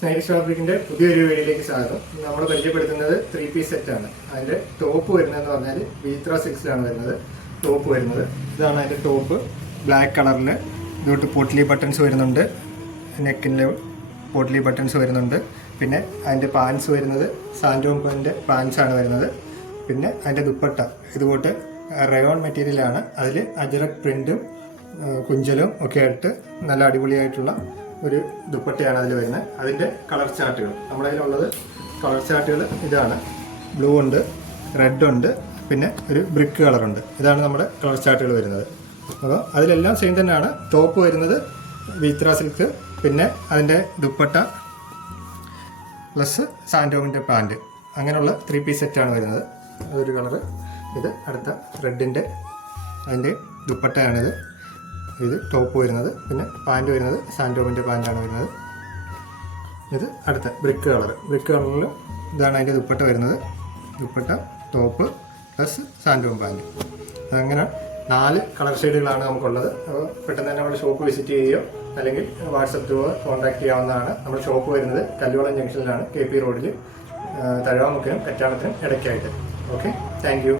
സ്നൈലിഷ് ഫാബ്രിക്കിന്റെ പുതിയൊരു വീഡിയോയിലേക്ക് സ്വാഗതം. നമ്മൾ പരിചയപ്പെടുത്തുന്നത് 3 പീസ് സെറ്റ് ആണ്. അതിന്റെ ടോപ്പ് വരുന്നതെന്ന് പറഞ്ഞാൽ വീത്ര സിക്സിലാണ് വരുന്നത്. ടോപ്പ് വരുന്നത് ഇതാണ്. അതിന്റെ ടോപ്പ് ബ്ലാക്ക് കളറിൽ ഇതോട്ട് പോട്ട്ലി ബട്ടൺസ് വരുന്നുണ്ട്, നെക്കിൻ്റെ പോട്ട്ലി ബട്ടൺസ് വരുന്നുണ്ട്. പിന്നെ അതിന്റെ പാൻസ് വരുന്നത് സാൻഡോമിന്റെ പാൻസ് ആണ് വരുന്നത്. പിന്നെ അതിന്റെ ദുപ്പട്ട ഇതുപോട്ട് റയോൺ മെറ്റീരിയലാണ്. അതിൽ അജറക് പ്രിന്റും കുഞ്ചലും ഒക്കെ ആയിട്ട് നല്ല അടിപൊളിയായിട്ടുള്ള ഒരു ദുപ്പട്ടയാണ് അതിൽ വരുന്നത്. അതിൻ്റെ കളർ ചാർട്ടുകൾ നമ്മുടെ കയ്യിലുള്ളത് കളർ ചാർട്ടുകൾ ഇതാണ്. ബ്ലൂ ഉണ്ട്, റെഡ് ഉണ്ട്, പിന്നെ ഒരു ബ്രിക്ക് കളറുണ്ട്. ഇതാണ് നമ്മുടെ കളർ ചാർട്ടുകൾ വരുന്നത്. അപ്പോൾ അതിലെല്ലാം സെയിം തന്നെയാണ്. ടോപ്പ് വരുന്നത് വീത്ര സിൽക്ക്, പിന്നെ അതിൻ്റെ ദുപ്പട്ട പ്ലസ് സാൻഡോമിൻ്റെ പാൻറ്, അങ്ങനെയുള്ള 3 പീസ് സെറ്റാണ് വരുന്നത്. അതൊരു കളറ്. ഇത് അടുത്ത റെഡിൻ്റെ അതിൻ്റെ ദുപ്പട്ടയാണിത്. ഇത് ടോപ്പ് വരുന്നത്, പിന്നെ പാൻറ് വരുന്നത് സാൻഡോമിൻ്റെ പാൻറ്റാണ് വരുന്നത്. ഇത് അടുത്ത ബ്രിക്ക് കളർ. ബ്രിക്ക് കളറിൽ ഇതാണ് അതിൻ്റെ ദുപ്പട്ട വരുന്നത്. ദുപ്പട്ട, ടോപ്പ് പ്ലസ് സാൻഡോം പാൻറ്. അങ്ങനെ 4 കളർ ഷെയ്ഡുകളാണ് നമുക്കുള്ളത്. അപ്പോൾ പെട്ടെന്ന് തന്നെ നമ്മുടെ ഷോപ്പ് വിസിറ്റ് ചെയ്യുകയോ അല്ലെങ്കിൽ വാട്സപ്പ് ത്രൂ കോൺടാക്ട് ചെയ്യാവുന്നതാണ്. നമ്മുടെ ഷോപ്പ് വരുന്നത് കല്ലുവളം ജംഗ്ഷനിലാണ്, KP റോഡിൽ, തഴവാമുക്കിനും കറ്റാണത്തിനും ഇടയ്ക്കായിട്ട്. Okay, thank U.